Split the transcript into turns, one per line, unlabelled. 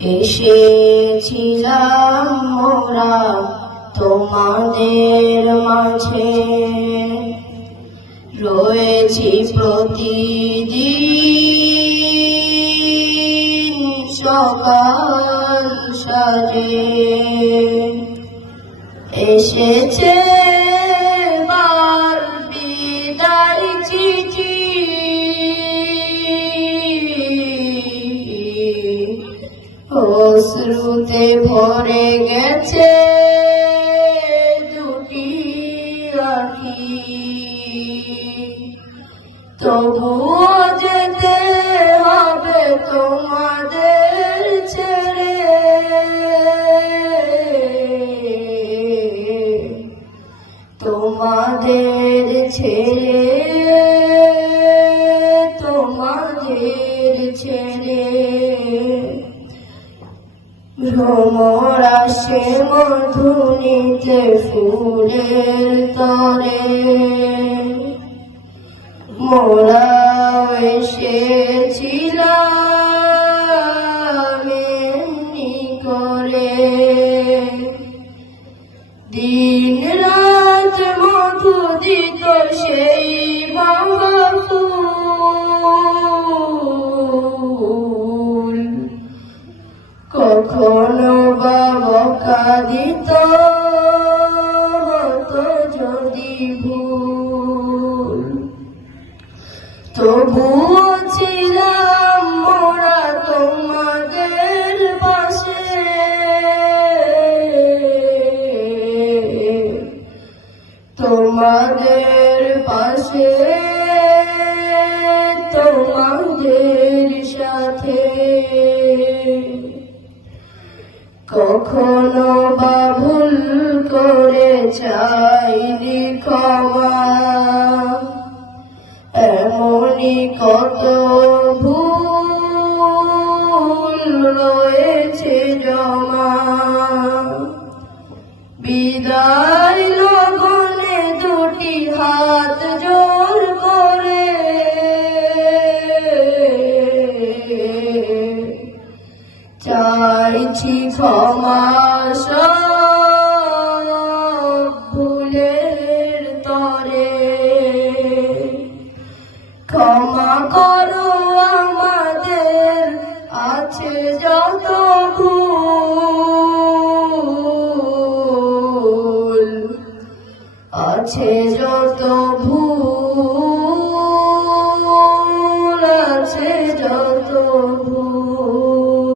এসেছিলাম মোরা তোমাদের মাঝে। রয়েছি প্রতিদিন সকাল সাজে। এসেছে অশ্রুতে ভরে গেছে দুটি আখি। তবুও যেতে হবে তোমাদের ছেড়ে। তোমাদের ছেড়ে তোমাদের ছেড়ে। ভ্রমর আসে মধুনিতে ফুলের তরে। মোরা এসেছিলাম করে। দিন রাত মধু দিত সেই কখনো তোমাদের পাশে। তোমাদের পাশে তোমাদের সাথে। কখনো বা ভুল করে চাইনি ক্ষমা। এমনই কত ভুল রয়েছে জমা। বিদায় লগনে দুটি হাত জোর করে। চাইছি ক্ষমা আছে